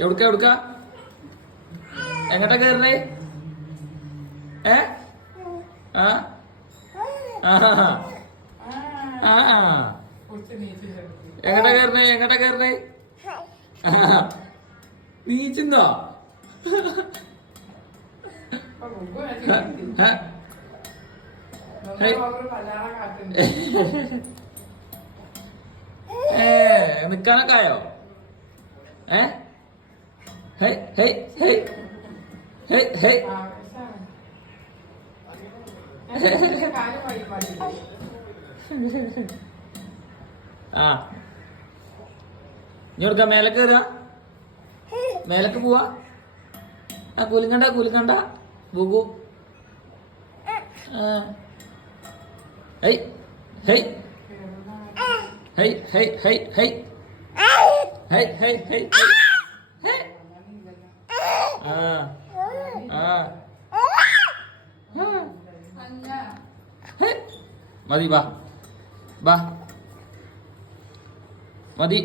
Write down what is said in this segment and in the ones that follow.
എവിടുക്ക എവിടുക്ക എങ്ങട്ടാ കേറണേ? ഏ ആ ആ എങ്ങട്ടാ കേറണേ? എങ്ങട്ടാ കേറണേ? നീച്ചുന്നോ? നിക്കാനൊക്കെ ആയോ? ആ ഇനി കൊടുക്ക മേലക്ക് കയറുക, മേലക്ക് പോവാ. ആ കുലുങ്ങണ്ട കുലുങ്ങണ്ട ബുഗു. ഹൈ ഹൈ ഹൈ ഹൈ ഹൈ ഹൈ ഹൈ ഹൈ ഹൈ ഹൈ. ആ ആ മതി, ബാ ബാ മതി,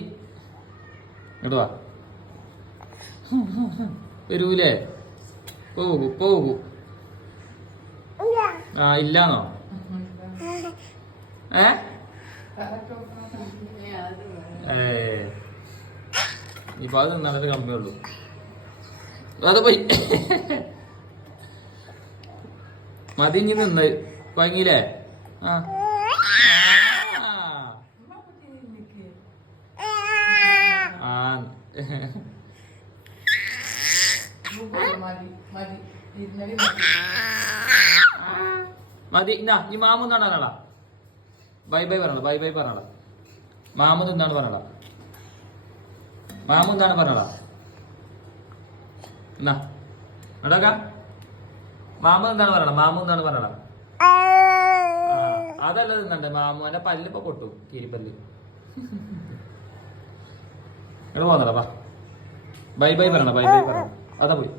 ഇങ്ങോട്ട് വാ. വരൂലേ? പോകൂ പോകൂ. ആ ഇല്ലാന്നോ? ഇപ്പൊ അത് നിന്നാലേ കമ്മിയുള്ളൂ. അത് പോയി മതി. ഇനി നിന്ന് കുഴങ്ങിയില്ലേ? ആ മതി. എന്നാ നീ മാമു എന്താണ് പറഞ്ഞാ? ബൈ ബൈ പറഞ്ഞോളാം, ബൈ ബൈ പറഞ്ഞോളാം. മാമു എന്താണ് പറഞ്ഞോളാം? മാമു എന്താണ് പറഞ്ഞോളാ? എന്നാ എടാ മാമു എന്താണ് പറയണം? മാമു എന്താണ് പറയണം? അതല്ല തിന്നണ്ടേ മാമു. എന്റെ പല്ലിപ്പോ പൊട്ടു, കീരിപ്പല്ല്. എവിടെ പോന്നടാ? ബൈ ബൈ പറയണം, ബൈ ബൈ പറയണം. അതാ പോയി.